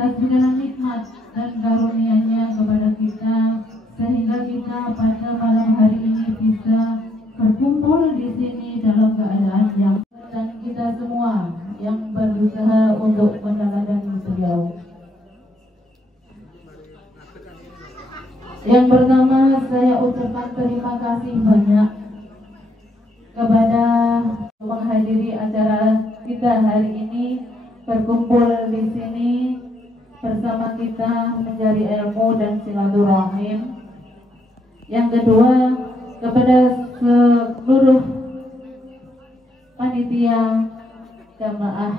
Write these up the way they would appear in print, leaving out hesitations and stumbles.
atas segala nikmat dan karunia-Nya kepada kita, sehingga kita pada malam hari ini bisa berkumpul di sini dalam keadaan yang, dan kita semua yang berusaha untuk meneladani beliau. Yang pertama, saya ucapkan terima kasih banyak kepada menghadiri acara kita hari ini, berkumpul di sini bersama kita mencari ilmu dan silaturahim. Yang kedua, kepada seluruh panitia jamaah.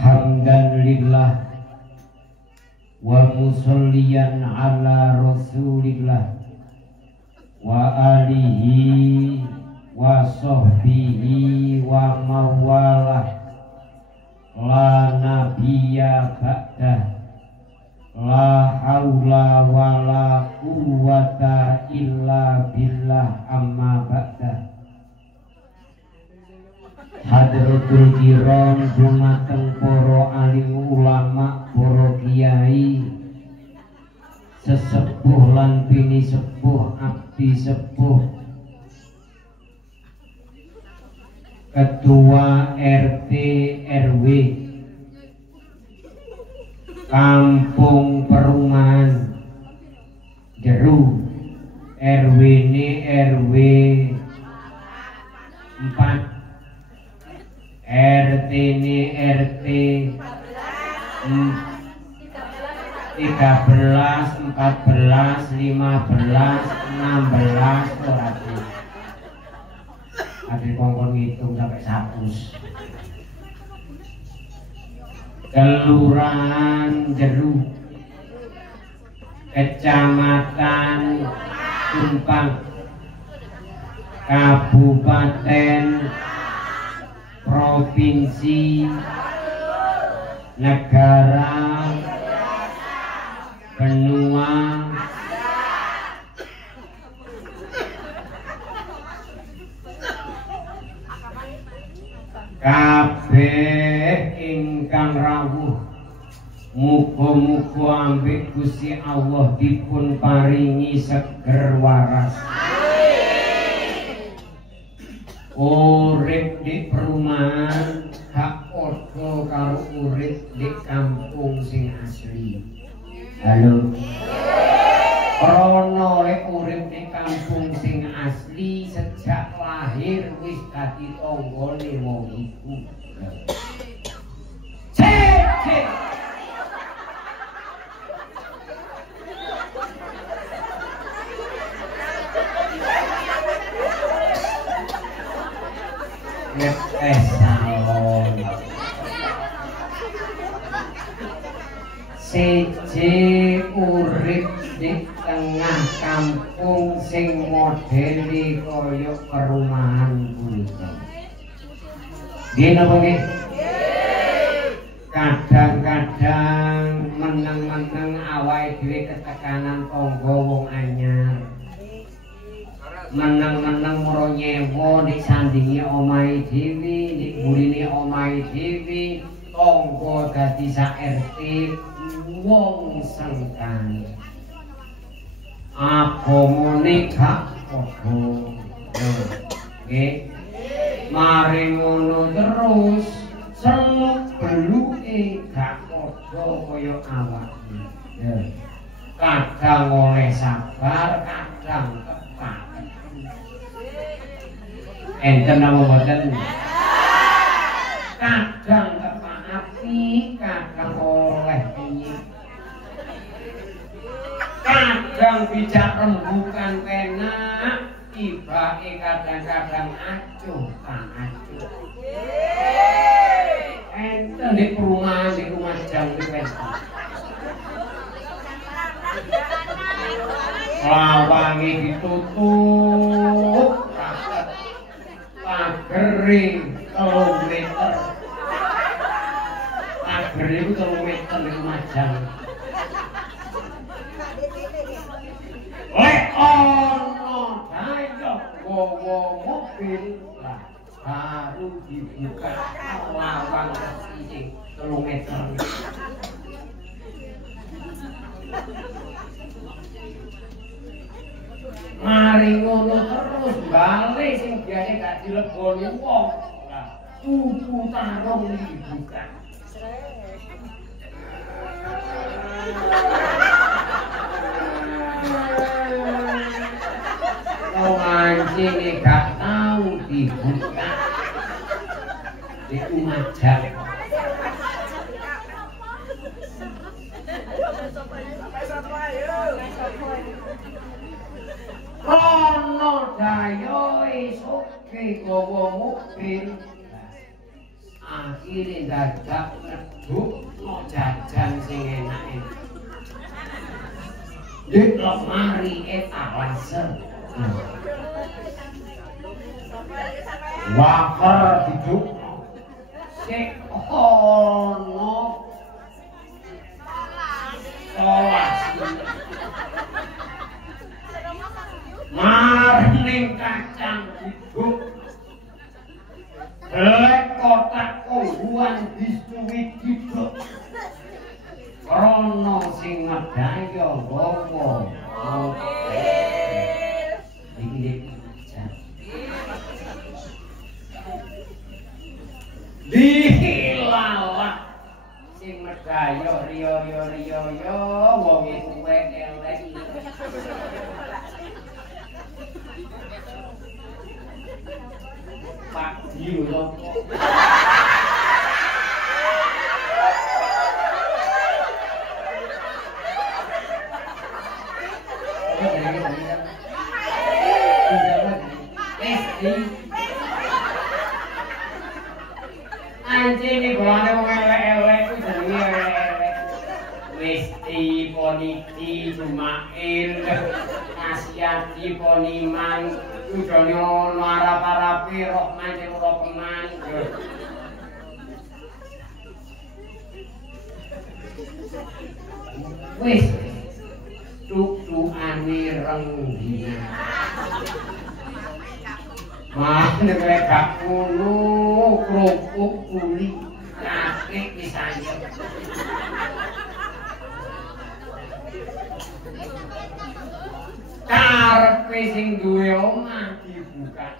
Hamdanillah wa musalliyan ala rasulillah wa alihi wa sahbihi wa mawalah la nabiyya ba'dah la haula wa la quwwata illa billah amma ba'dah. Hadratul kiram dumateng para alim ulama, para kiai, sesepuh lan bini sepuh, abdi sepuh, ketua RT RW Kampung Perumahan Jeru, RW ini RW 4, RT ini RT 13, 14, 15, 16 berarti. Adik kongkon ngitung sampai 100. Kelurahan Jeru, Kecamatan Tumpang, Kabupaten, Provinsi, negara, benua, kabeh ingkang rawuh, muga-muga ambek Gusti Allah dipun paringi seger waras. Urip di perumahan gak padha karo urip di kampung sing asli. Halo. Rono lek urip di kampung sing asli sejak lahir wis dadi tanggane wong iku. Cek. Salon siji urip di tengah kampung sing modeli kaya perumahan punika. Nggih napa nggih? Kadang-kadang meneng-meneng awake dhewe ketekanan tangga wong anyar. Meneng-meneng moro nyewa nek sandingi omahe dhewe, nek burine omahe dhewe, tangga dadi sak RT wong sengkan. Agamane gak padha. Nggih. Mari ngono terus seluk beluke gak padha kaya awake. Kadang oleh sabar, kadang tepat. Enten nama boten. Kadang kepaati, kadang oleh piye. Kadang bijak rembukan penak, tibake kadang-kadang acuh tak acuh. Enten di perumahan di wangi ditutup pagering 3 meter. Pagering itu 3 meter niku majang. Lek ono daya gowo mobil lah baru dibuka lawang sing 3 meter. Mari ngono terus balik sing biasa gak dileboni wong. Lah, tuku tarung dibuka. Wong anjing gak tau dibuka. Iku majak. Rono dayo esoke gowo mobil. Akhire dadak ngeduk no jajan sing enak-enak. Di lemari etalase. Wafer diduk. Sik ono tolas. Marning kacang hidup lek kotak kohuan disuwi hidup krono sing ngedaya gowo iki dihilalak sing medaya riyo wong kuwe elek Pak Dio anjing iki golane wong elek-elek ku jenenge elek-elek. Westi Poniti Jumail Asyati Poniman Ujone ono arep-arepe Rohman sing ora keman. Wis tuk-tukane renggina. Mane kowe gak ngono, krupuk kuli kakek wis anyep. Karepe sing duwe omah dibuka.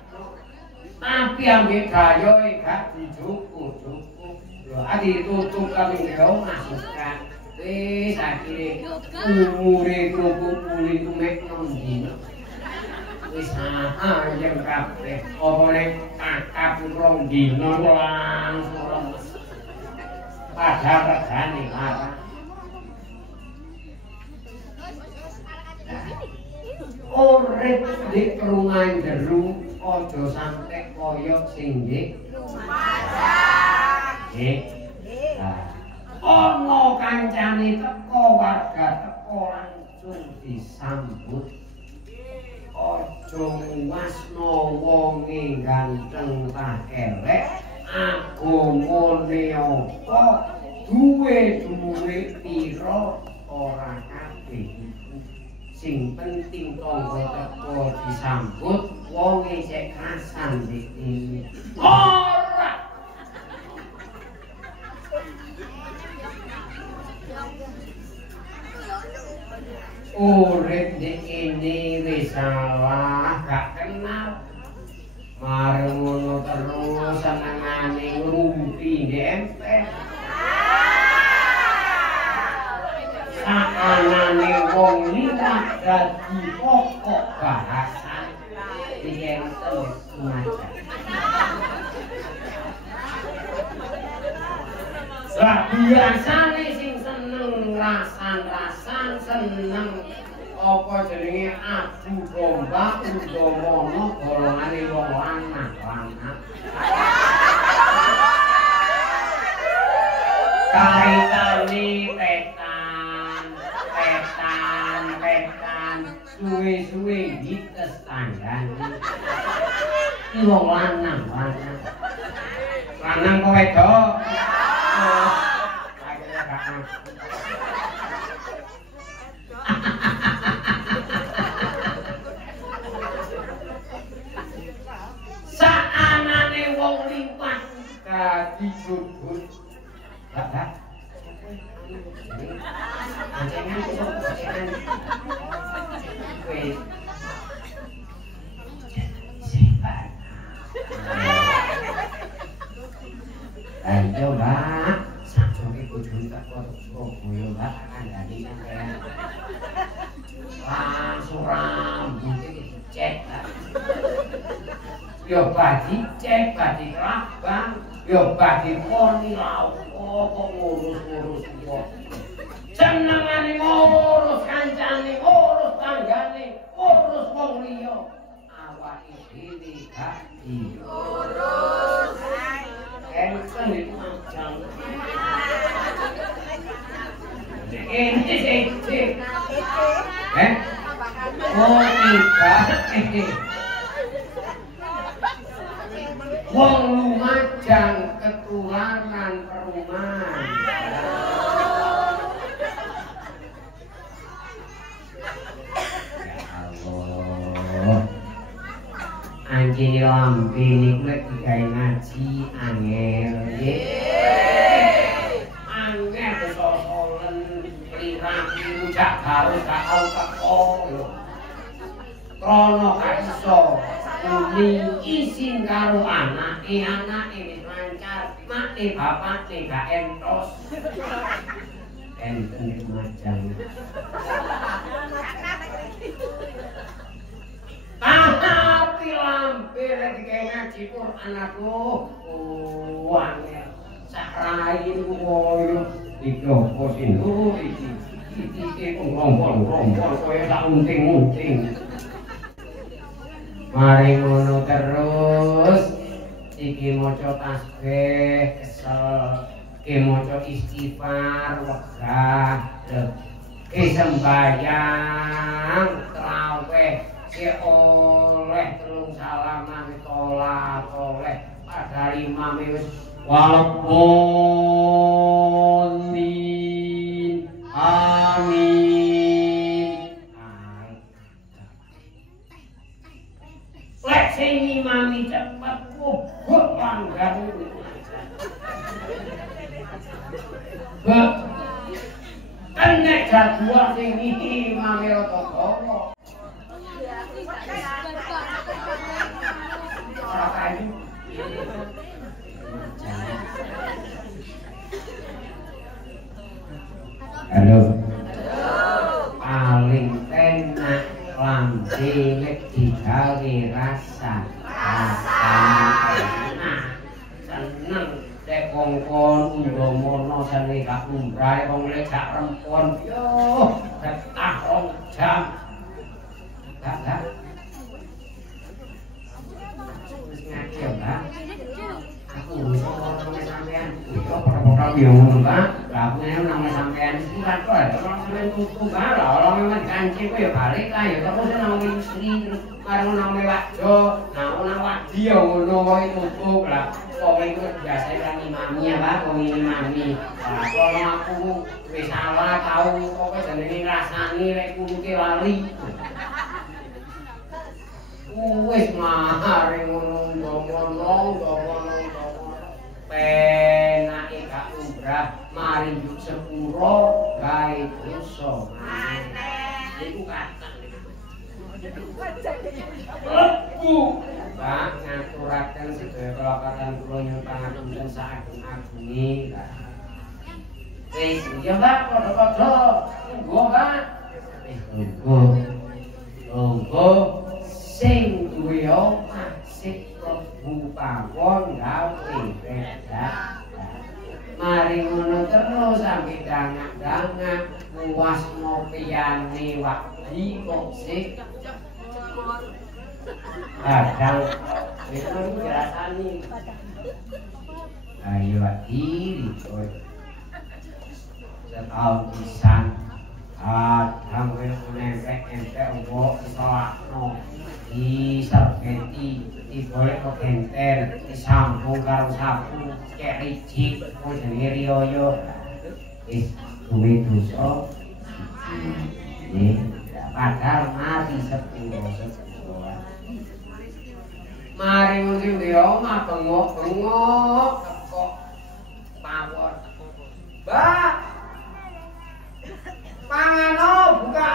Tapi ambek gayoe gak dicukup-cukup. Lho, ati tutup kabeh omah buka. Wis akhire umure krupuk kuli ku mek nondino. Wis ayem kabeh. Apa nek kakap 2 dina langsung lemes. Padahal regane larang. Urip di kerungan jero aja sampe kaya sing nggih lumayan. Nggih. Ana kancane teko warga teko langsung disambut. Aja wasna wonge ganteng ta elek, agamane apa, duwe pira ora kabeh. Sing penting tangga teko disambut wonge cek krasan iki. Ora. Urip dikene wis salah gak kenal. Mareng ngono terus senengane ngrumpi ndempet. Sakanane wong liwat dadi pokok bahasan yen semacam. Lah biasane sing seneng rasan-rasan seneng apa jenenge adu domba udamana golongane wong lanang. Kaitane petan suwe-suwe wong lanang. Lanang kok wedok. Saanane wong limpah dadi jubut. Lah. Ayo Mbak, sakjane bojone tak foto Surabaya Mbak, kandhane sampean. Langsung rambute dicek. Yo badi cek, badi rabang, yo badi poni lha kok ngurus-ngurus kok. Senengane ngurus kancane, ngurus tanggane, ngurus wong liya. Awake dhewe gak diurus. Enten iku macam. Oh, tidak. Wong lumajang ketularan perumahan. Ya Allah. Anjing lambe niku lek digawe ngaji angel nggih. Angel sosolen prirapi rujak harus gak tau teko lho. Krono gak iso Ning isin karo anake wis lancar, make bapake gak entos. Enten macam. Tapi lambe lek ngaji Quran aku. Angel. Sakrai niku koyo iki opo sing iki rombol koyo sak unting-unting. Mari ngono terus iki maca tasbih kesel iki maca istighfar wegah iki sembahyang traweh iki oleh telung salaman tolak oleh padahal imame wis walaupun amin. Lek sing imami cepet kubuk langgar iki. Enek jadwal sing iki imame rada gawa. Ora kayu. Halo. Paling penak lambe nek digawe rasa seneng nek kongkon undomono sane gak umrah wong lek gak rempon yo betah rong jam gak wis ngaji ya Mbak aku wis ngomong sampean yo perkara yo ngono Mbak lha aku nang sampean iki kan kok sampean tutu Mbak lha ora memang kanci ku ya balik lah ya terus nang istri terus karo nang wadon nang wadi ya ngono wae tutuk lah kok iku biasa kan imami ya Pak kok imami lah kalau aku wis salah tau kok jenenge ngrasani lek kuduke lali wis mari ngono penake gak umrah mari njuk sepuro gawe dosa iku kata Lebu Pak ngaturaken sedaya kelakatan kula nyutangaken saageng-agunge wis ya Pak padha-padha tunggu Pak tunggu sing duwe omah sing mlebu pawon gawe bedak mari ngono terus sampe dangak-dangak puas ngopiyane wadi kok sik kadang wis ngrasani ayo wadi riko setahun pisan kadang wis nempel-nempel kok iso lakno di sarpeti diboleh karo genter disambung karo sapu cek licik kok jenenge riyo wis duwe dosa padahal mati sepuluh mari mungkin dia omah bengok-bengok kok pawon Mbak pangano buka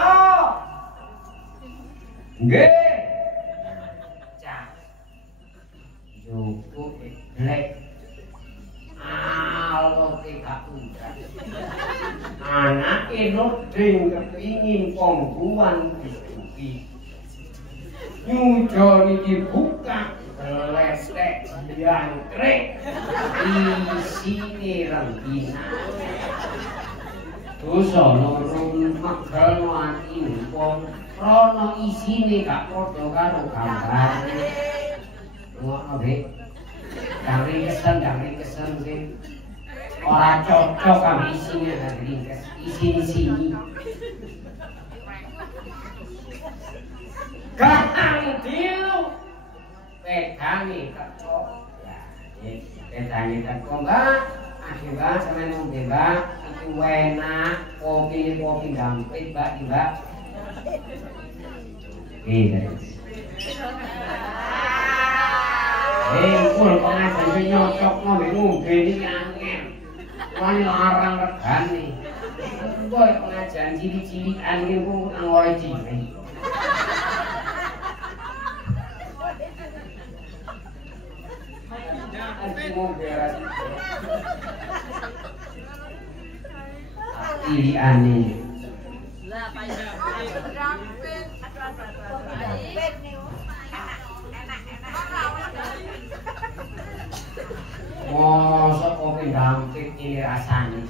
nggih cah cukup blek aloke gak udah anake noding kepingin pongguan disuki nyujo niki buka lestek jangkrik isine rembina dosa lorong megel atine wong rono isine gak padha karo gambare ngono Dik gambare kesen sing ora cocok karo isine ringkes isine Kahang dilu pegangi teko pegangi teko Mbak akibat sampeyan ngombe Mbak iki enak kopi dampit Mbak iya kul pengajian sing nyocok ngombe iki angel wani larang regane kok pengajian cilik-cilikan iki kok nang ora cilik pilihannya mosok kopi dampit ini rasanya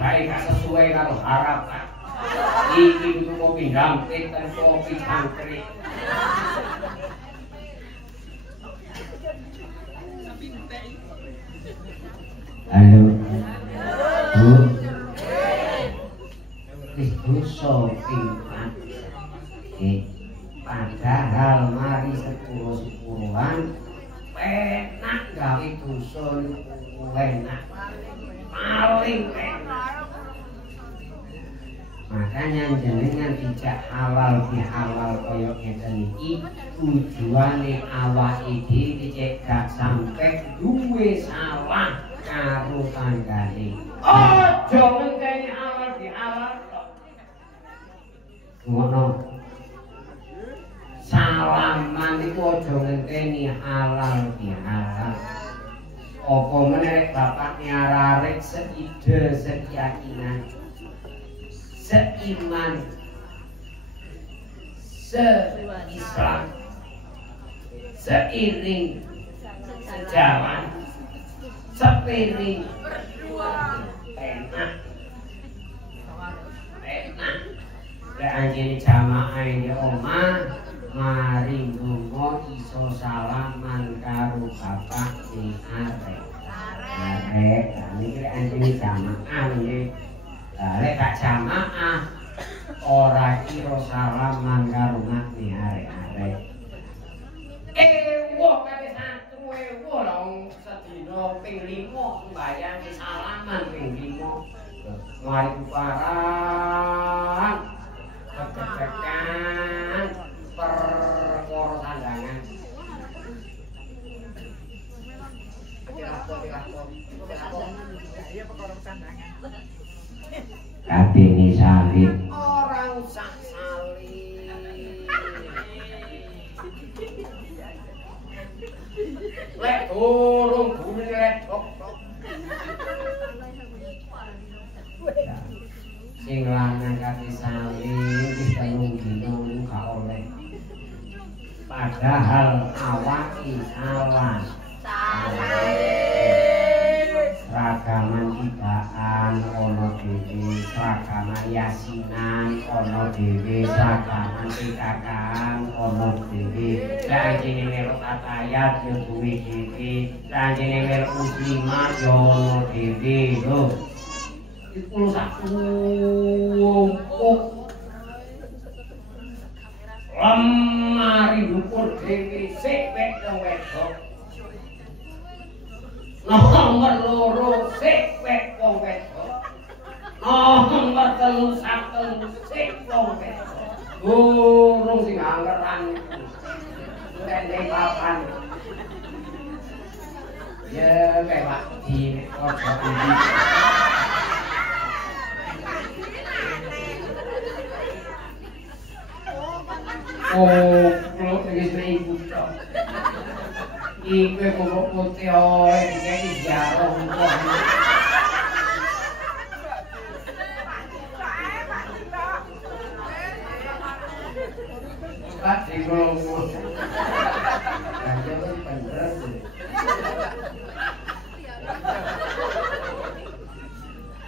baik gak sesuai karo harapan iki kudu kopi dampit dan kopi cangkrik halo Bu wis dosa pingkat padahal mari sepuluh-sepuluhan penak gawe dosa enak paling enak makanya jenengan tidak halal dihalal kaya ngeten iki tujuane awake dhewe cek gak sampe duwe salah karo tanggane aja ngenteni halal dihalal kok ngono salaman iku aja ngenteni halal dihalal apa meneh bapaknya arek seide sekeyakinan seiman se-Islam seiring sejalan sepiring enak lek anjene jamaah di omah mari ndonga iso salaman karo bapak sing arek niki lek anjene jamaah nggih lek gak jamaah ora kira salaman karo mati arek-arek wah kate satu wong sedina ping 5 mbayang salaman ping 5 mari kuparan ketekan perkara sandangan katene salib orang usah salib lek durung bumi lek sing lanang kate salib wis telung dina gak oleh padahal awake salah seragaman tidaan ono dhewe seragaman yasinan ono dhewe seragaman pikakan ono dhewe lek jenenge melok ayat yo duwe dhewe lek jenenge melok muslimat yo ono dhewe lho iku sak lemari ukur dhewe sik wedok. Nomor loro sik wong wedok. Nomor telu saken sik wong wedok. Durung sing anggeran. Tendhe papan. Ya Pak di ojo iki. Oh, kalau istri ibu tok. Iku kok putih oleh iki jarong kok. Pak di ngomong. Aja bener.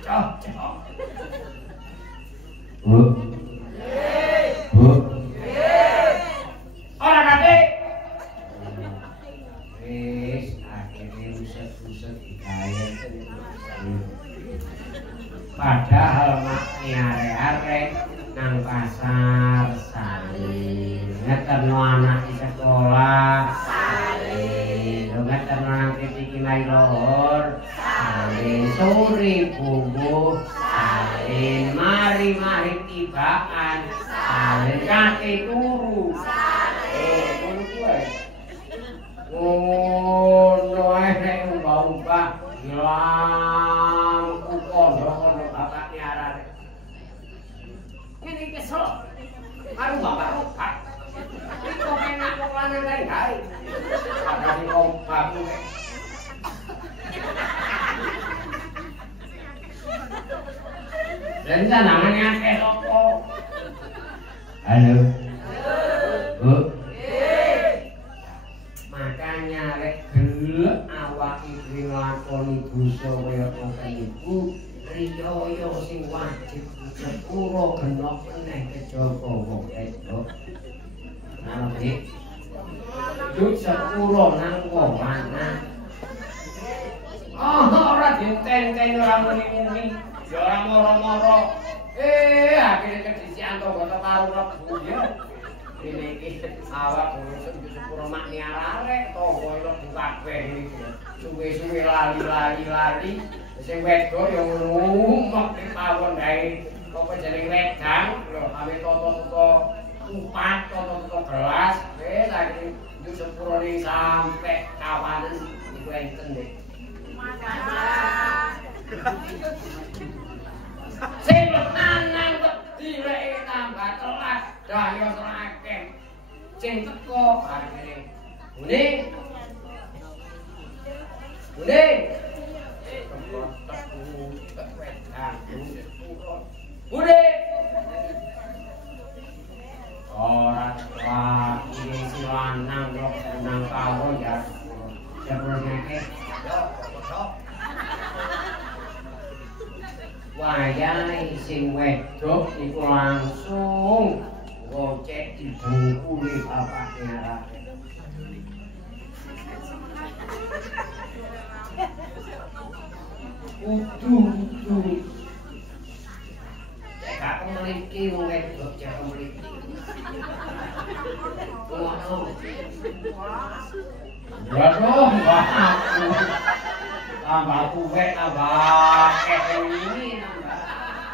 Cocok. Bu. Bu. Ora nate. Wis akhirnya buset-buset digawe. Padahal makne arek-arek nang pasar saling ngeterno anak di sekolah saling ngeterno nang titik nai lor saling sore bubuh saling mari-mari tibaan saling kate turu ngono ae nek ubah-ubah ilang kondo-kondo bapakne arek ngene kesel karo bapak-bapak iki penak wong lanang kae gawe padahal wong babu dan jangan akeh opo halo Bu makanya lek gelek awak iki nglakoni dosa kaya ngoten iku riyaya sing wajib sepuro genok meneh kejaba wong wedok. Ngerti? Duk sepuro nang wong lanang. Ora diten-ten ora muni-muni, ya ora moro-moro. Akhire kedisian tangga karo rebu ya. Ini iki awak sepuro mak niarare tangga rebu kabeh iki. Suwe-suwe lali. Sing wedok ya ngono mek pawon gawe apa jeneng wedang lho ame toto-toto upat toto-toto gelas wis saiki yo sepuro ning sampe kawanen iku enten nek sing lanang wedi lek tambah telas daya akeh sing teko arene Bune Bude. Ora lagi si lanang kok nang kawon ya. Sebenarnya wayahe sing wedok iku langsung gocek dibungkuli bapakne arake. Kudu. Cek mriki wong wedok cek mriki. Waduh. Tambah tuwek tambah ini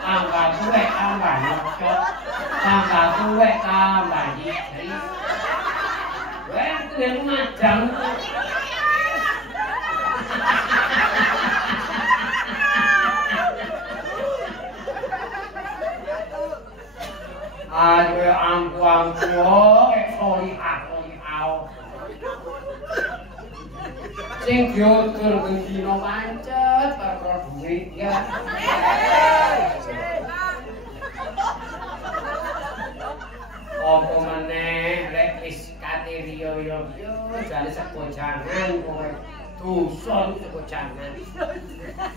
tambah tuwek tambah nyocok. Tambah tuwek tambah istri. Wes kuwi majang. Aduh ampun solihah. Sing diotur dina pancet perkara duit ya. Apa meneh lek wis kate riyo jane sekojangan kowe dosa sekojangan.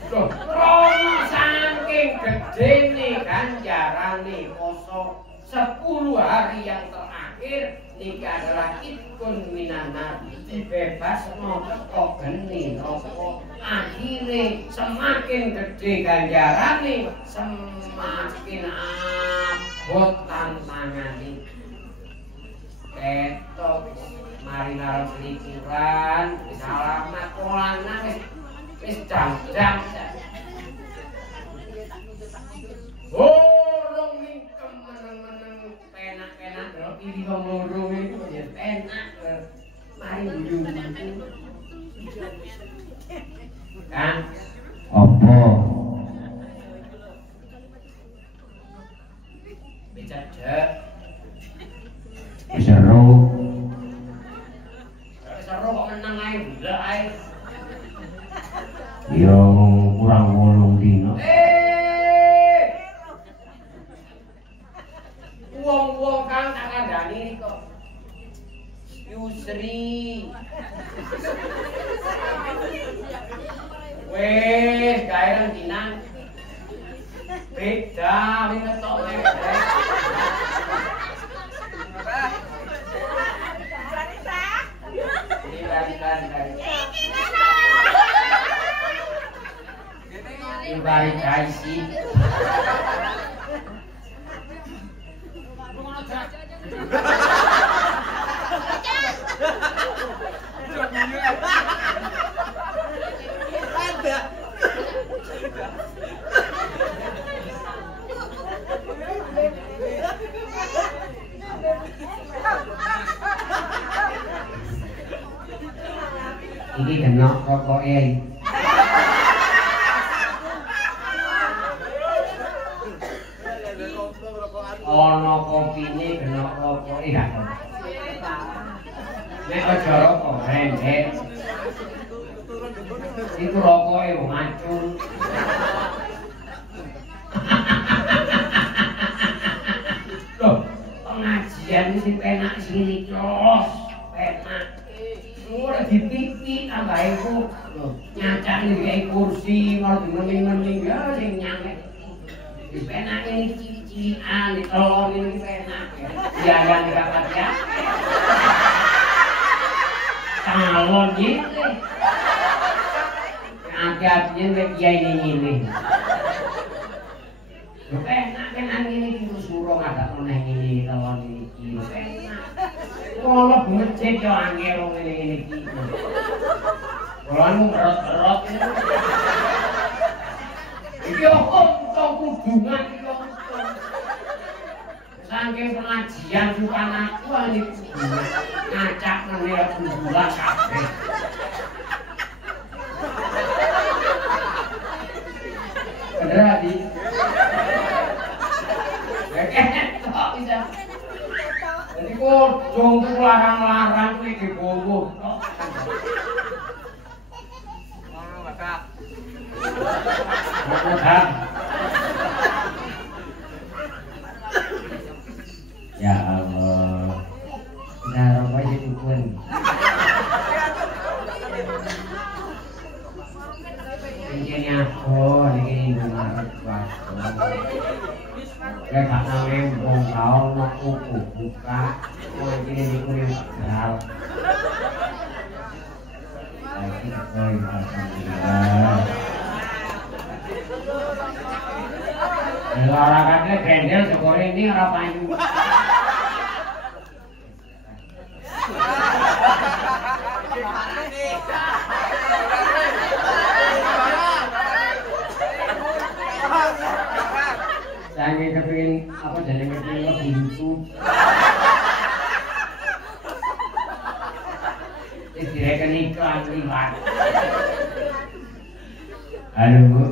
Loh, rono saking gedene ganjarane poso 10 hari yang terakhir ini adalah itkun minanar dibebasno teko geni neraka akhire semakin gede ganjarane semakin abot tantangane ketok mari ngarep likuran salamat polana wis jam-jam burung mingkem meneng-meneng penak-penak lho iki kok burung iki ya penak mari njung kan opo becak seru kok menang ae gila ae yo kurang 8 dino wong-wong kang tak kandhani kok Yusri wes gawe nang dinang beda wing ketok Bari kaisi. Ini kena kokoke. Ono kopine kena kokoke gak. Nek aja rokok rendek. Iku rokoke macul. Loh, pengajian iki penak sini los, penak. Ora dipipi tambahe ku. Loh, nyacak iki kursi malah dimening-mening ya sing nyampe. Wis penak iki cili-cilian ditolong iki penak. Jangan dirapat ya. Calon iki. Hati-hatinya nek kiai ngene. Lho penak kan ngene iki suruh ngadak meneh ngene telon iki. Penak. Kalau masjid yo angel ngene-ngene iki. Kalau ngerot-ngerot iki kok kudungan iki kok. Saking pengajian bukan aku ini ngacak meneh kudulah kabeh. Bener Adi? Kok bisa? Jadi kok jongku larang-larang kuwi digowo tok. Bakak. Bakak. Ya Allah. Nah, rokok iki tukun. Ini aku ini benar waktu. Ya gak nawe wong kaon nok kuku buka. Oh ini dikuning geral. Iki kowe alhamdulillah. Olahraganya gendel segore ini ora payu. Saya kepingin apa jadi ngerti lebih YouTube. Direken iklan liwat. Halo Bu.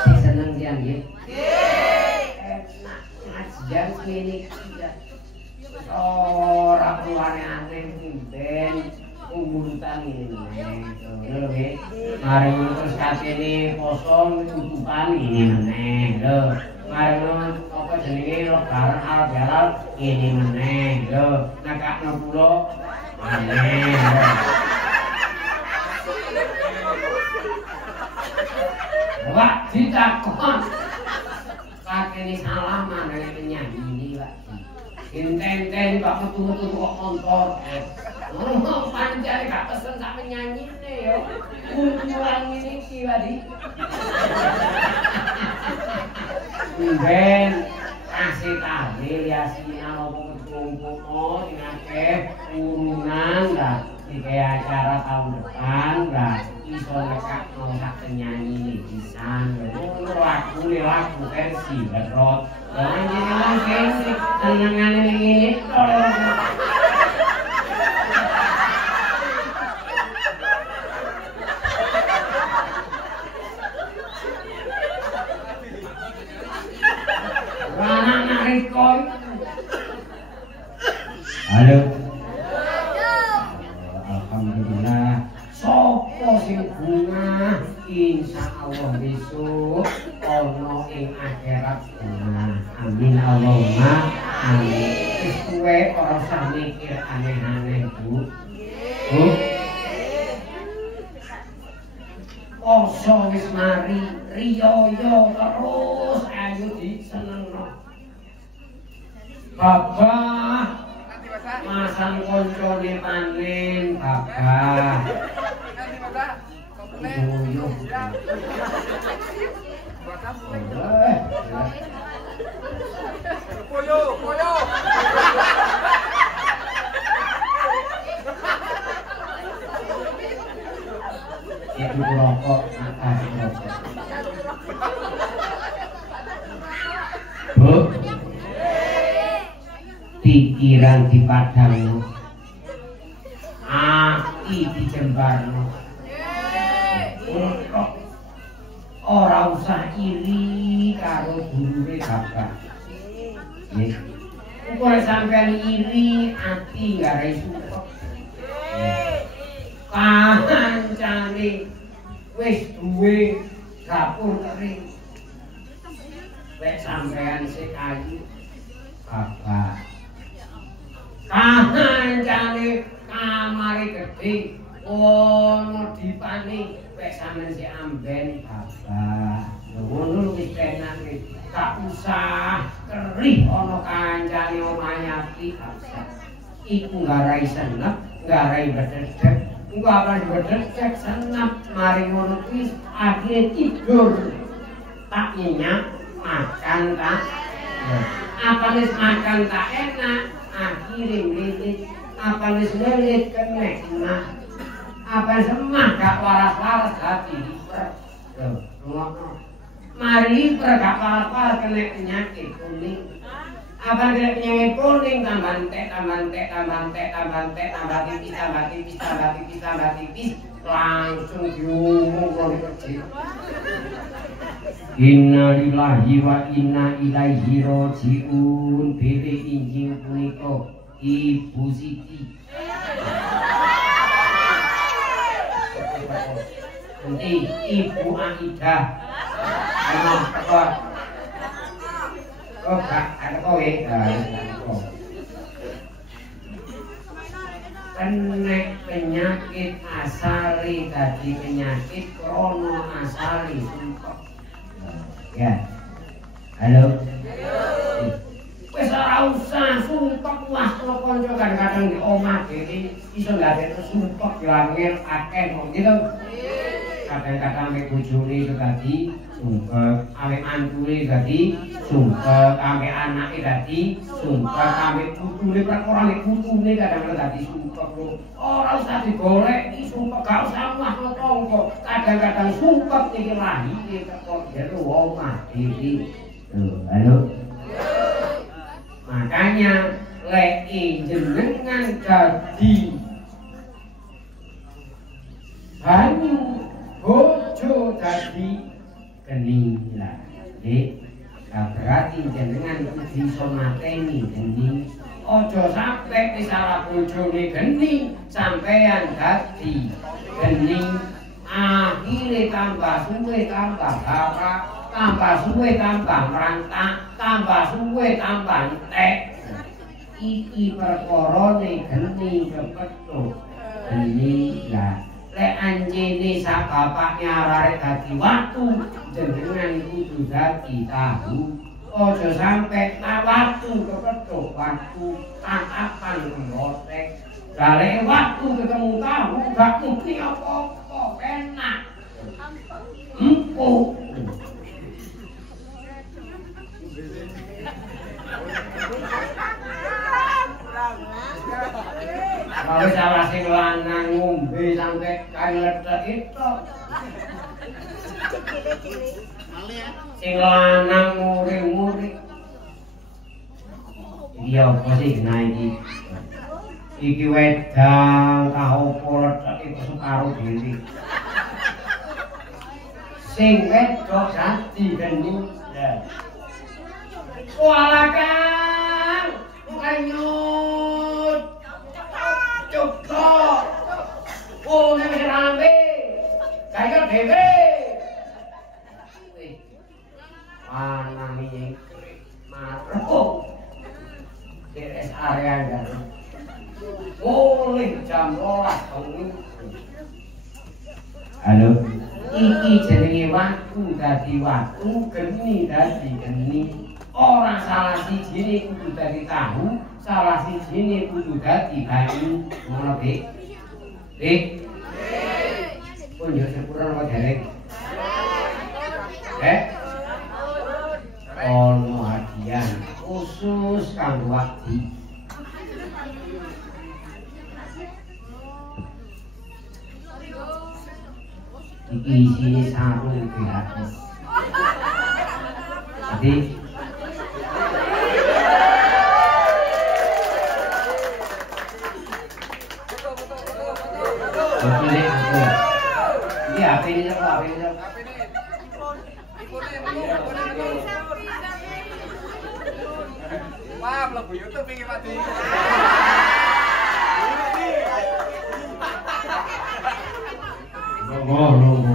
Si seneng siang nggih. Enak ngajian ngene iki. Ora keluane aneh ben umurutan ngene. Lho nggih. Mari terus katene poso tutupan ngene meneh. Lho. Mari apa jenenge lebaran al-halal ngene meneh. Lho, nakakno kula aneh. Wah, ditakon. Kakene salaman nek nyanyi Pak. Enten-enten kok metu-metu kok motor. Ngomong pancen gak pesen sampe nyanyine yo. Kumpulan ini iki Wadi. Ben kasih tahlil Yasin apa kumpul sing akeh urunan lah iki acara tahun depan lah iso nekakno sak penyanyi iki pisan ngono lagu versi berot lan iki mungkin senengane ngene halo. Alhamdulillah. Sopo sing bunga insyaallah besok ana ing akhirat bunga. Amin Allahumma amin. Wis kowe ora usah mikir aneh-aneh, Bu. Bu. Poso wis mari, riyo terus ayo disenengno. Bapak masang koncone panen Bapak. Poyo. Itu rokok atas rokok. Bu. Pikiran dipadangno, ati dijembarno. Ora usah iri karo gurune Bapak. Nggih. Kok sampeyan iri ati gare support. Kancane wis duwe dapur kering. Wek sampeyan sik ayu Bapak. Kancane kamare gedhe ono dipani wek sampeyan si amben Bapak. Ngono wis penak iki. Gak usah kerih ono kancane omahe ati Bapak. Iku ngarai senep, ngarai bedhedhek. Engko apa bedhedhek senep mari ngono kuwi akhire tidur. Tak nyenyak makan tak. Apa wis makan tak enak akhirnya lilit apa wis lilit kena enak apa semah gak waras-waras hati mari gak waras-waras kena penyakit kuning apa kena penyakit kuning tambah tipis langsung diumum kalau kecil. Inna lillahi wa inna ilaihi raji'un. Bebe injing punika Ibu Siti. Nanti Ibu Aidah. Ana teko. Kok gak teko wae. Kena penyakit asali tadi penyakit krono asali sumpah. Ya, halo. Wis ora usah sumpek wah karo kanca kadang-kadang di omah dhewe iso ndadekno sumpek ya angel akeh kok gitu. Kadang-kadang mek bojone itu tadi sumpek, ambek antune tadi sumpek, ambek anake tadi sumpek, ambek putune perkara mek putune kadang-kadang tadi sumpek lho. Ora usah digorek iki sumpek gak usah mah tonggo. Kadang-kadang sumpek iki lahir teko jero omah dhewe. Halo. Makanya lek jenengan dadi banyu bojo dadi geni lah. Berarti jenengan kudu iso mateni geni. Aja sampe disalah bojone geni sampeyan dadi geni. Akhire tambah suwe tambah bapak, tambah suwe tambah merantak, tambah suwe tambah entek. Iki perkarane geni kepethuk. Geni lah. Lek anjene sak bapakne arek dadi watu, jenengan kudu dadi tahu. Aja sampe watu kepethuk, watu tatapan kemotek. Gale waktu ketemu tahu gak mesti apa-apa enak. Empuk. wit kayu ledek itu. Sing lanang muri-muri. Iki apa sih genah iki? Iki wedang kaopo ledek iku separo diri. Sing wedok dadi geni. Wala Kang, kanyut. Cukup. Oh, nek rame. Kaya dhewe. Ana iki marung. Deres area ngene. Mulih jam 12 bengi. Halo. Iki jenenge waktu dadi waktu, geni dadi geni. Ora salah siji kudu dadi tahu, salah siji kudu dadi banyu. Ngono, Dik. Dik. Pun yo sepura apa derek? Ono hadiah khusus kanggo Wakti. Iki isine sarung gratis. Jadi ini apa ini? Wah, mlebu YouTube iki Pak Di. Nunggu.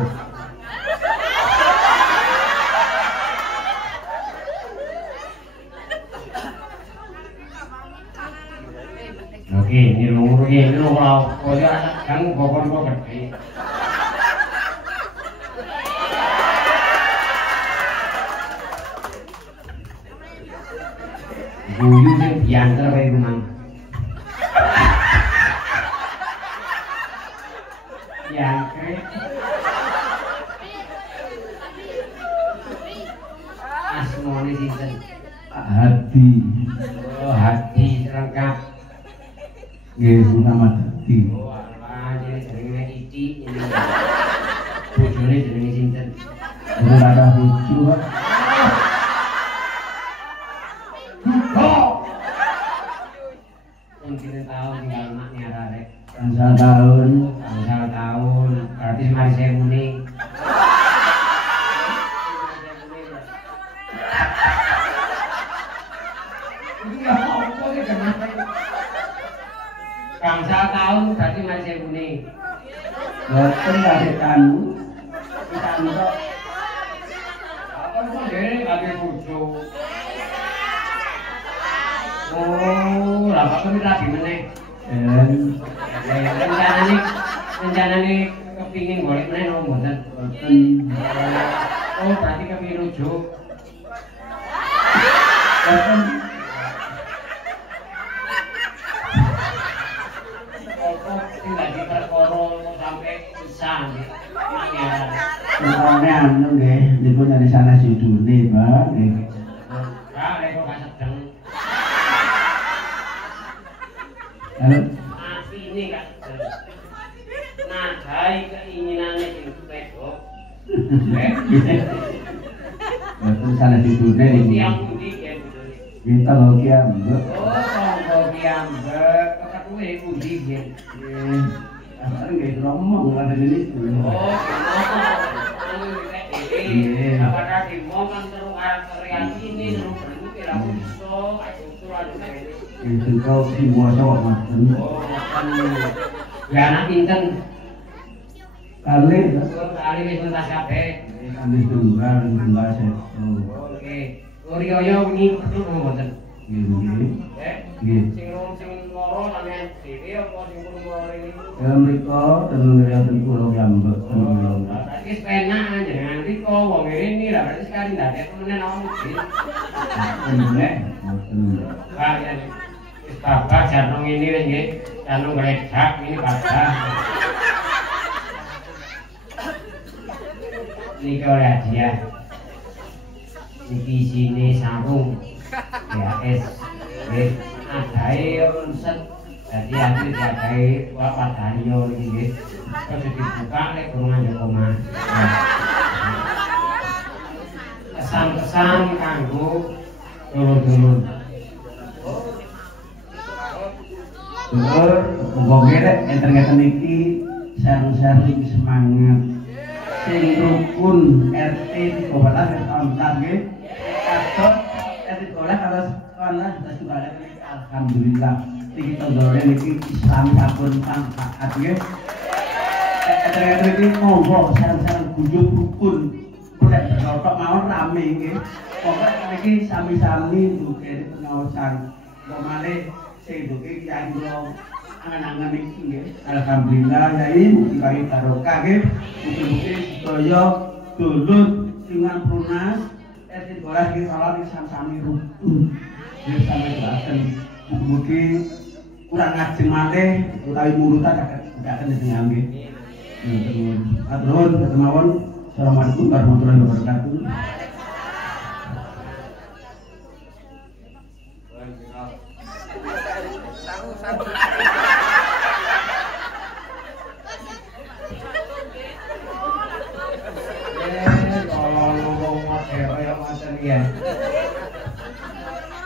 Oke, ini nunggu kaya kan bokon kok gede. Guyu sing diantar wae rumah. Ya, asmane sinten? Pak Hadi. Oh, Hadi lengkap. Nggih, nama Hadi. Oh, alah, jenenge Titi ini. Bojone jenenge sinten? Ora ada bojo, Pak. Mungkin tahun tinggal maknya arek. Bangsa tahun. Berarti mari saya muni. Bangsa tahun berarti mari saya muni. Boten kasih tanu. Tanu kok. Apa kok dhewe kage bojo. Oh, lah kok rabi meneh. Rencanane kepingin golek meneh no mboten. Boten. Oh, berarti kepingin rujuk. Boten. Kok tidak diperkara sampai pisah nggih. Pokoknya anu nggih, dipun dari sana sidune, Pak. Nggih. Kak, lek kok gak sedeng. Halo. Ati ini Kak. Nadai keinginane sing wedok. Boten sana sidune iki. Yang pundi ya bojone. Kita lho ki ambek. Oh, tangga kiambek. Keketuwe pundi nggih. Nggih. Asal nggih ngomong lan niku. Oh, anu nek dhewe. Apakah dimong kan terus karakter ini terus bentuk ora iso, ayo anu kene. Itu kau si muasa kok maten. Oh, kan. Ya anak pinten? Kali. Kali wis tuntas kabeh. Kali tunggal seto. Oke. Riyaya wingi petuk mboten? Nggih. Nggih. Sing loro sampean dhewe apa sing loro ini? Ya mriko tenun riyen kula ambek tenun. Berarti penak jenengan riko wong ngene lah berarti sekali ndadek menen awakmu dhewe. Nek boten. Kalian wis babar jantung ini wis nggih. Jantung geledak ini babar. Niki oleh hadiah. Niki isine sarung. Ya es. Nggih, adae onset Jadi aku dijagai Pak Daryo iki nggih. Terus dibuka nek kurungan Joko Mas. Kesan-kesan kanggo dulur-dulur. Dulur, umpamane nek enten-enten iki seru-seru semangat. Sing rukun RT 13 kontak nggih. Kados RT 12 kalau sekolah sudah alhamdulillah. Iki tondone niki Islam sampun manfaat nggih. Enten-enten iki monggo sareng-sareng guyub rukun. Nek berlotok mawon rame nggih. Pokoke iki sami-sami nduweni pengawasan. Umpamane sing duwe kiai kula angan-angan iki nggih. Alhamdulillah yai mugi kaya barokah nggih. Mugi-mugi sedaya dulur dengan Prunas RT 12 iki salah sami rukun. Nggih sampe doaken mugi kurang ngajeng malih utawi murutan saged jenengan nggih. Nuwun. Atur nuwun. Assalamualaikum warahmatullahi wabarakatuh.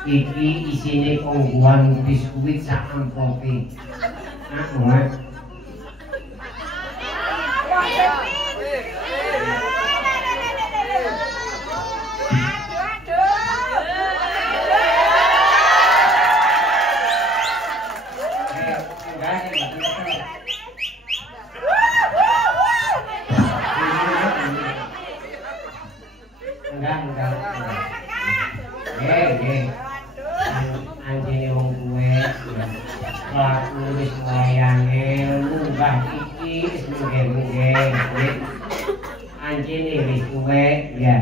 Iki isine kongguan biskuit sak ampoke. Nah, anjene wong kuwe kelaku wis wayange munggah iki wis munggah-munggah anjene wis kuwe ya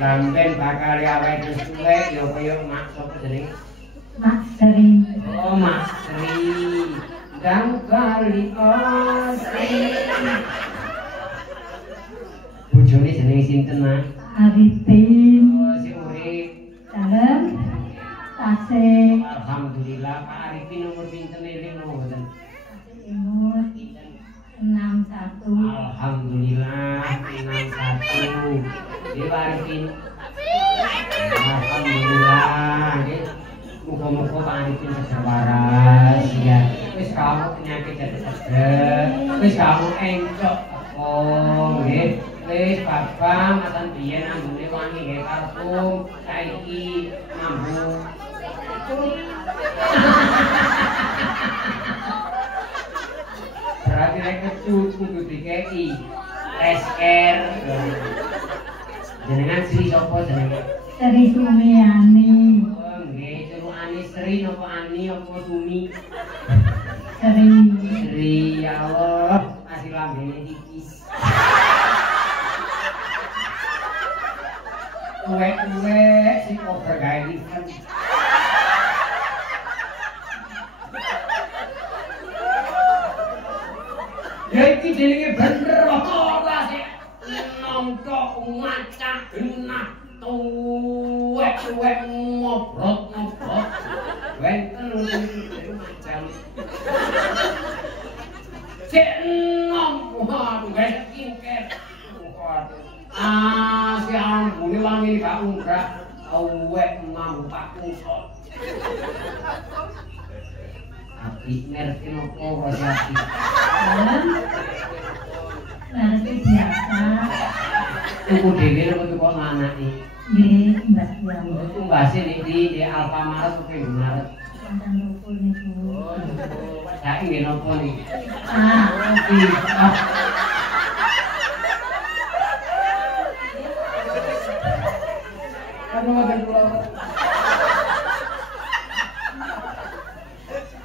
lamben bakal awake wis kuwe ya kaya mak sapa jeneng Mak Sri. Oh Mak Sri dan kali asri bojone jeneng sinten Mak Arifin. oh si urip Dalem tasik. Alhamdulillah Pak Arifin nomor pinten eling mboten. Imut 61. Alhamdulillah 61. Dewa Arifin. Alhamdulillah nggih. Muga-muga Pak Arifin seger waras ya. Wis kamu penyakit sedek. Wis kamu encok oh nggih. Wis Bapak matan biyen ambune wangi nggih parfum saiki mambu berarti nek kecut kudu dikeki resker jenengan Sri sapa jenengan Sri Sumiani. oh nggih celukane Sri napa Ani apa Sumi Sri. Sri ya Allah masih lambene dikis kue-kue si koper gaya ikan ya iki jenenge bener ora sih nongko macah genah tuwek-tuwek ngobrot-ngobrot wenten macam cek nom waduh guys skincare si ambune wangi gak umrah awek mampu Pak Kusot api merke nopo rojati Nanti biasa. tuku dhewe nopo tuku anake Nggih, Mbak Yang. itu mbase di Alfamaret opo Maret Wonten ruko niku. saiki nggih nopo niki Ah,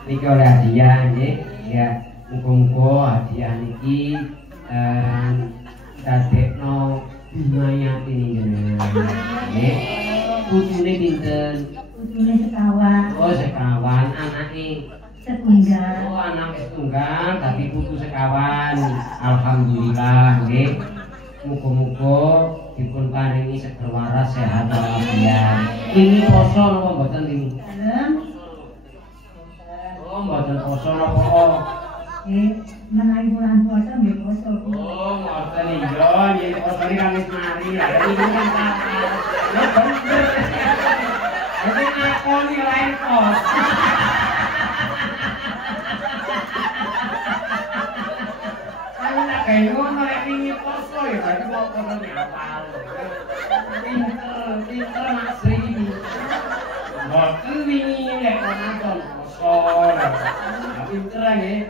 niki oleh hadiah nggih ya muga-muga hadiah niki dadekno mayati jenengan nggih putune pinten putune sekawan. oh sekawan anake Setunggal. oh anak setunggal tapi putu sekawan alhamdulillah nggih muga-muga dipun paringi seger waras sehat walafiat ini poso napa mboten ini Dalem. oh mboten poso poso napa? Menawi bulan puasa nggih poso. Oh, ngoten iya, nggih poso iki kan wis mari. Lah iki kan kapan? Ya bener. Jadi ngakoni lain pos. Aku tak gawe ngono lek wingi poso ya berarti kok poso nyapal. Pinter Mas Sri. Mboten wingi lek nonton poso. Pinter nggih.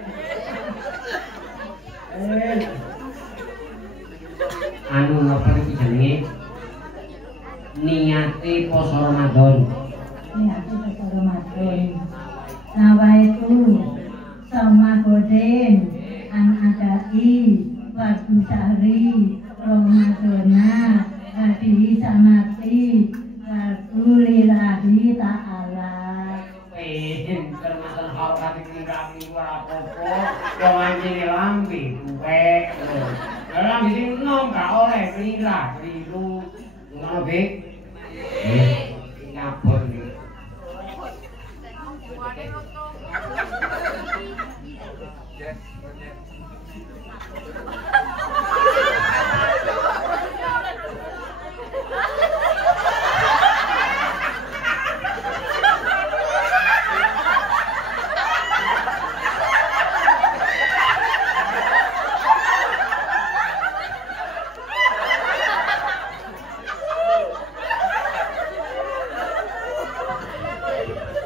Anu napa iki jenenge? Niate poso Ramadan. Niate poso Ramadan. Nawa itu sama goden an adai waktu sehari Ramadana hadi sanati waktu lillahi ta'ala. Pinter masalah hormat iki rapi ora apa-apa. Wong anjene lambe tuwek. Lambe sing enom gak oleh keliru. Ngono be. Ngapur iki.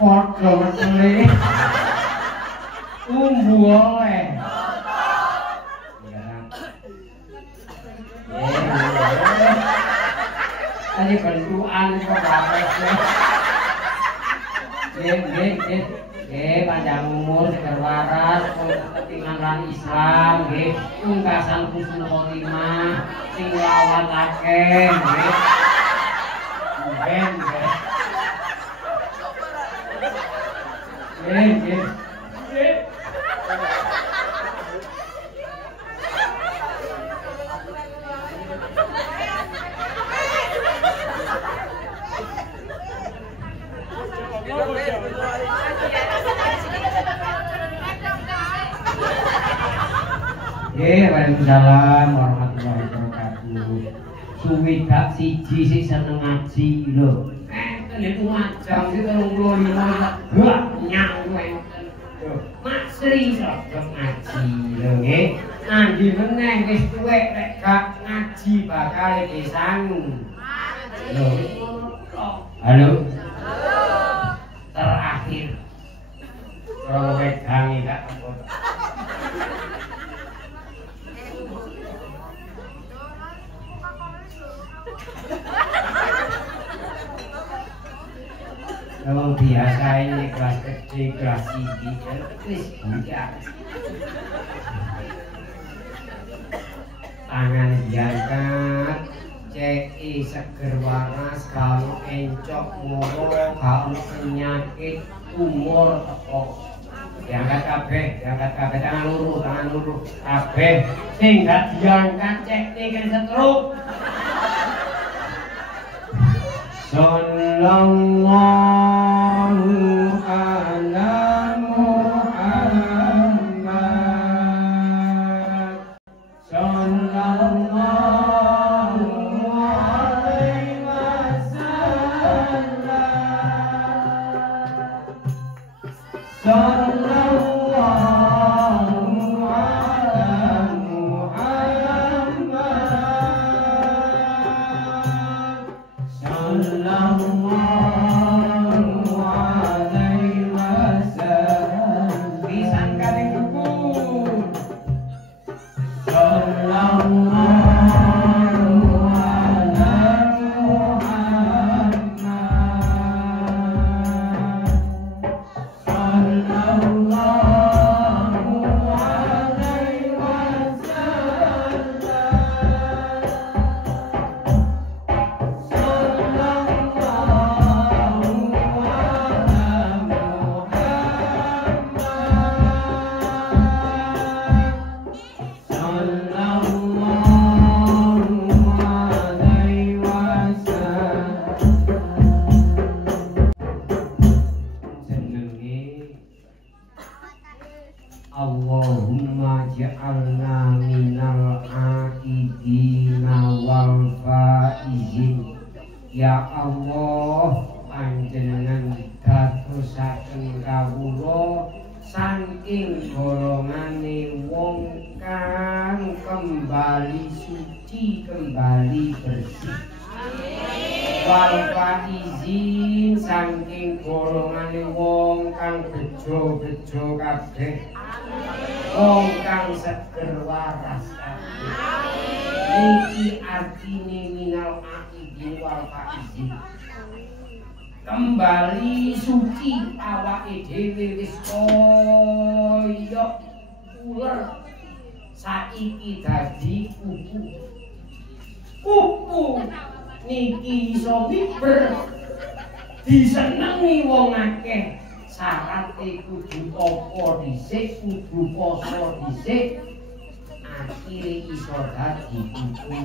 Padha mesele. Umbu oleh. Tadi bentukan kok bapes. Panjang umur seger waras, ketinggalan Islam, pungkasan husnul khotimah, sing lawat akeh, ben. Waalaikumsalam warahmatullahi wabarakatuh. Suwidak siji sing seneng ngaji lho. Niku macam iki 35 gak nyang kowe. Mak Sri sok ngaji lho nggih. Andi meneh wis tuwek nek gak ngaji bakal disangu. Lho. Halo. Terakhir. Kalau pegangi gak kebot. Kalau biasa ini kelas kecil, kelas tinggi, kelas buka. Tangan diangkat, ceki seger waras, kalau encok ngoro, kalau penyakit tumor teko. Diangkat kabeh, tangan luru, kabeh. Sing gak diangkat ceki kan setruk. Sallallahu ala Muhammad. Sallallahu alaihi wasallam. Sallallahu ala Muhammad. Sallallahu alaihi wasallam. Pisan kali dukun. Sallallahu ala Muhammad. Sallallahu alaihi wasallam. Ya Allah, panjenengan dadosaken kawula saking golongane wong kang kembali suci, kembali bersih. Wal izin saking golongane wong kang bejo-bejo kabeh. Wong kang seger waras kabeh. Iki artine minal aidin wal faizin. Kembali suci awake dhewe wis kaya uler saiki dadi kuku. Kuku niki iso miber disenengi wong akeh. Syarate kudu apa dhisik, kudu poso dhisik, akhire iso dadi kuku.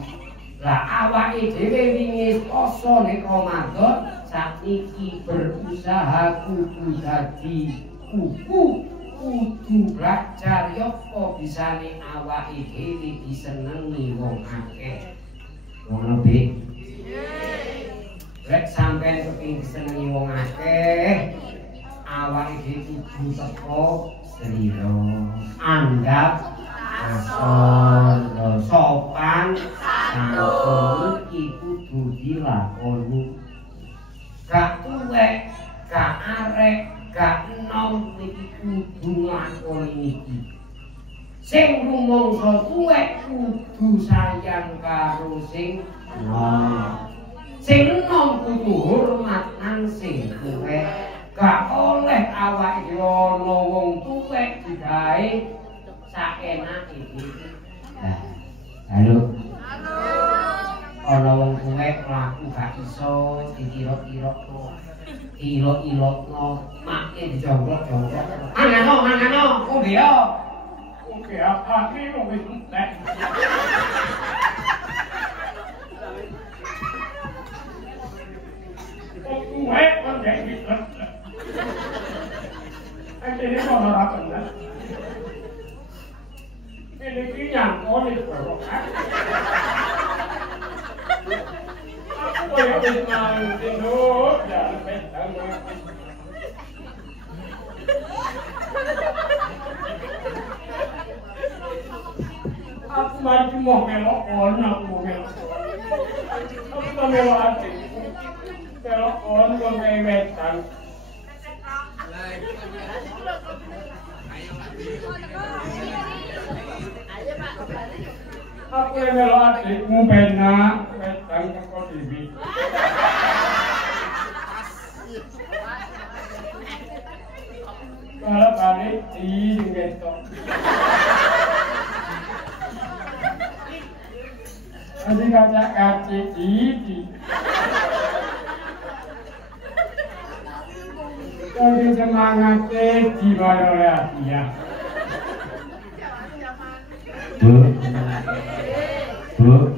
Lah awake dhewe wingi poso nek Ramadan, sakniki berusaha kudu dadi kuku, kudu belajar yopo bisane awake dhewe disenengi wong akeh. Ngono Dik. Lek sampeyan kepengin disenengi wong akeh, awake dhewe kudu teko selira, anggap asor, sopan, santun iki kudu dilakoni. Gak tuwek, gak arek, gak enom niki kudu nglakoni niki. Sing rumangsa tuwek kudu sayang karo sing enom. Sing enom kudu hormat nang sing tuwek. Gak oleh awake dhewe ana wong tuwek digawe sakenake dhewe. Lah, halo. Ana wong tuwek mlaku gak iso dikira-kirokno. Ilo-ilokno, make dijongklok-jongklok. Mangano, ngombe yo. Ngombe apa iki wong wis entek. Tuwek kon jek iki. Ini kok ora bener. Ini ki nyangkone kok. Aku koyo wis nang tinduk ya petang. Aku mari mau melok on aku melok. Aku melok ati. Melok on kok wetan. Aku yang melo adikmu benak, wedang teko dhewe. Kalau balik di ngetok. Adik kaca-kaci di. Jadi semangatnya gimana oleh dia? Bu,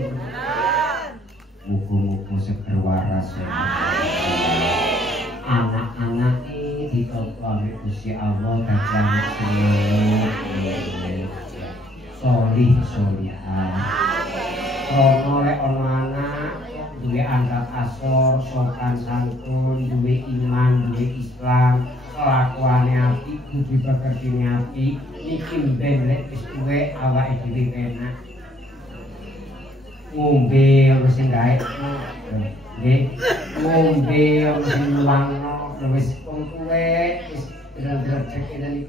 mugu-mugu seger waras ya. Anak-anak ini ditopang Gusti Allah kacang solih solihah. Rono lek ono anak duwe angkat asor, sopan santun, duwe iman, duwe Islam, kelakuane apik, kudu pekerjane apik, niki mben lek wis duwe awake dhewe penak. Ngombe ono sing gawe. Nggih, ngombe ono sing nuwangno, wis wong tuwek wis bener-bener cek iki.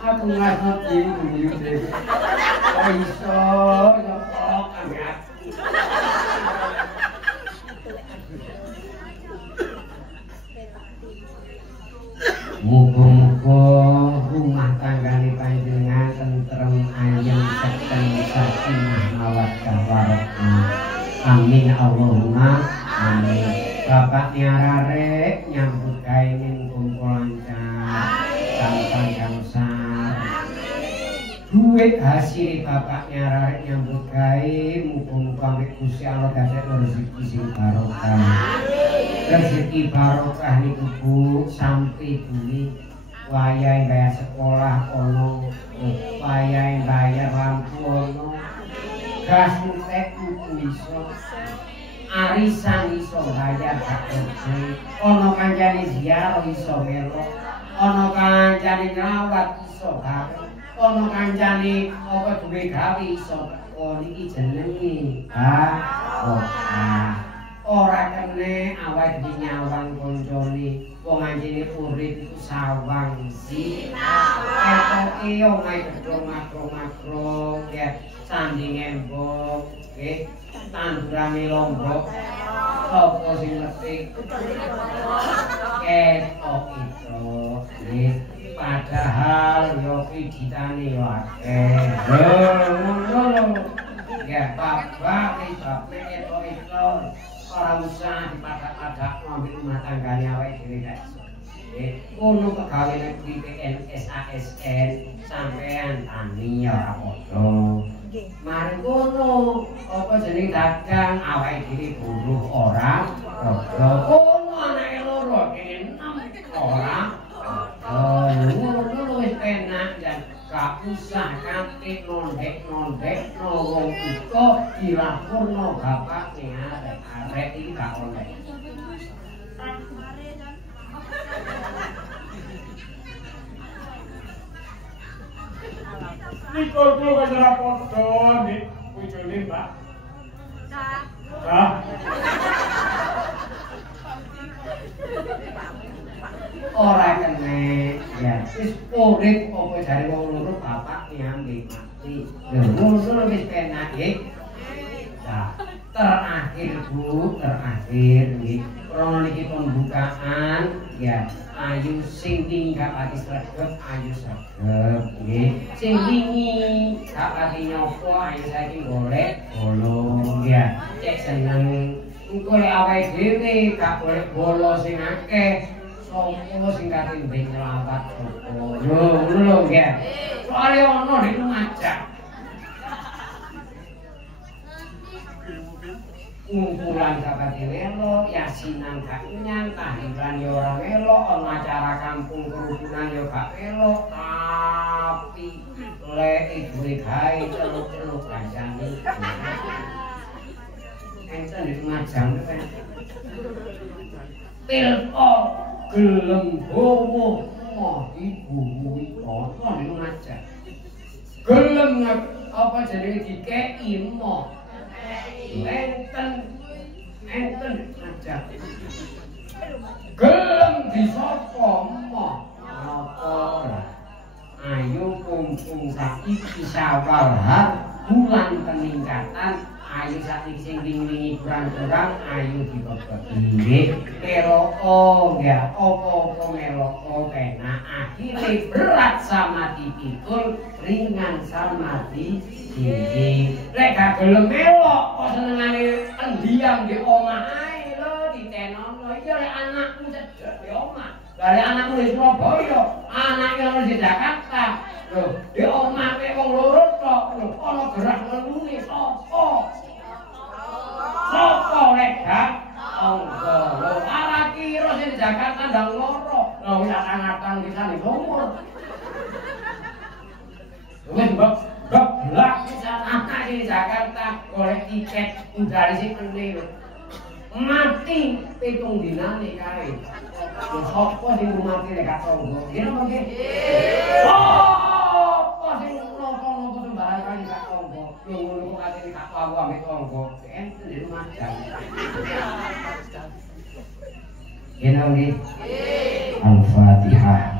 Aku ngaku iki dhewe. Iso nyopok angkat. Muga-muga rumah tanggane panjenengan tentrem ayem, sekten, sakinah mawaddah warahmah. Amin Allahumma amin. Bapak Niarare nyambut gawe ning kumpul lancar. Gangsar. Duit hasil Bapak Niarare nyambut gawe muga-muga ambek Gusti Allah dadekno rezeki sing barokah. Rezeki barokah niku Bu sampai bumi wayahe bayar sekolah ono, wayahe bayar lampu ono, gas mutek kudu iso, arisan iso bayar gak kerja, ono kancane ziarah iso melo, ono kancane ngrawat iso bareng, ono kancane apa duwe gawe iso teko niki jenenge barokah. Ora kene awake dhewe nyawang koncone wong anjene urip iku sawang sinau etoke omahe gedhong makro ya sanding embok nggih tandurane lombok sapa sing ngerti ketok itu nggih padahal yo piditane yo akeh ngono ya bapak ketok itu ora usah dipadak-padak ngambil rumah tanggane awake dhewe gak iso. Ono pegawene BPN SASN sampean tani ora padha. Mari ngono, apa jeneng dagang awake dhewe buruh ora padha. Ono anake loro kene 6 ora padha. Ngono wis penak dan gak usah kanthi nondek-nondek wong iku dilapurno bapak ning arek iki gak oleh. Niku kulo kok ora padha nek bojone Mbak. Ora kene ya wis urip apa jare wong loro bapak nyambi mati. Lho ngono wis penak nggih. Nah, terakhir Bu, terakhir nggih. Krono niki pembukaan ya ayu sing tinggal ati sregep ayu sregep nggih. Sing wingi gak ati nyopo ayu saiki golek bolong ya. Cek seneng engko lek awake dhewe gak golek bolo sing akeh. Sopo sing kate mbek nyelawat sopo. Lho, ngono lho nggih. Soale ono nek ngajak. Kumpulan gak melo, yasinan gak nyang, tahlilan yo ora melo, ono acara kampung kerukunan yo gak melo, tapi lek duwe gawe celuk-celuk kancane. Enten di Lumajang kan. Pilko gelem gowo moh ibumu iku di Lumajang. Gelem apa jenenge dikeki moh. Enten aja gelem disapa moh napa ora ayo kumpul saiki Syawal bulan peningkatan ayo saiki sing wingi kurang-kurang ayo dibebeki nggih pero ya apa-apa meloko penak akhire berat sama dipikul ringan sama tinggi lek gak gelem melok kok senengane pendiam di omah ae lho ditenono iki lek anakku cedhek di omah lha lek anakku di Surabaya anake ono di Jakarta lho di omah mek wong loro tok lho ana gerak ngelune sapa lek gak anggo lho ala kira sing di Jakarta ndang loro lho wis akang-akang bisa di umur wis mbok blak anak di Jakarta golek tiket udari sing kene mati 7 dinane kae. Lho sapa sing mati nek gak tonggo? Nggih napa nggih? Sapa sing nopo-nopo sembarang kae gak tonggo? Lho ngono kok ati gak tahu ambek tonggo. Enten di rumah jam. Yen nggih. Al-Fatihah.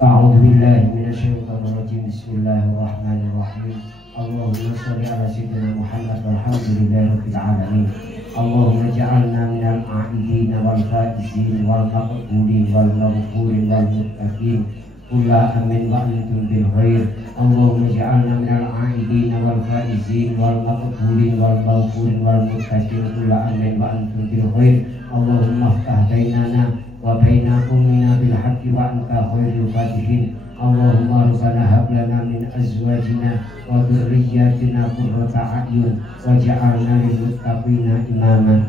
أعوذ بالله من الشيطان الرجيم بسم الله الرحمن الرحيم اللهم صل على سيدنا محمد والحمد لله رب العالمين اللهم اجعلنا من العائدين والفائزين والمقبولين والمغفورين والمتقين Kula amin wa antum bil khair. Allahumma ja'alna minal a'idin wal faizin wal maqbulin wal maghfurin wal muttaqin. Kula amin wa antum bil khair. Allahumma aftah bainana wa baina qaumina bil haqqi wa anta khairul fatihin. Allahumma rabbana hab lana min azwajina wa dhurriyyatina qurrata a'yun waj'alna lil muttaqina imama.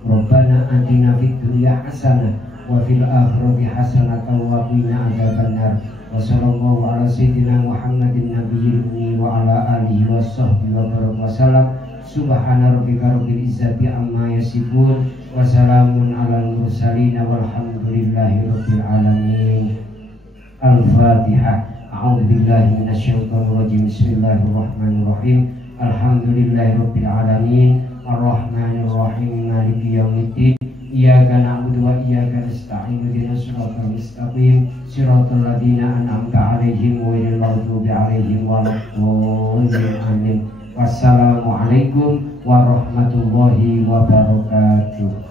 Rabbana atina fid dunya hasanah wa fil akhirati hasanatan wa qina adzabannar. Wa sallallahu ala sayyidina Muhammadin nabiyil ummi wa ala alihi washabbihi wa baraka wasallam. Subhana rabbika rabbil izzati amma yasifun wa salamun alal mursalin walhamdulillahi rabbil alamin. Al-Fatihah. A'udzu billahi minasyaitonir rajim. Bismillahirrahmanirrahim. Alhamdulillahi rabbil alamin. Ar-Rahmanir Rahim. Maliki yaumiddin. Iyyaka na'budu wa iyyaka nasta'in. Ihdinas siratal mustaqim. Siratal ladzina an'amta 'alaihim ghairil maghdubi 'alaihim waladdallin. Amin. Wassalamualaikum warahmatullahi wabarakatuh.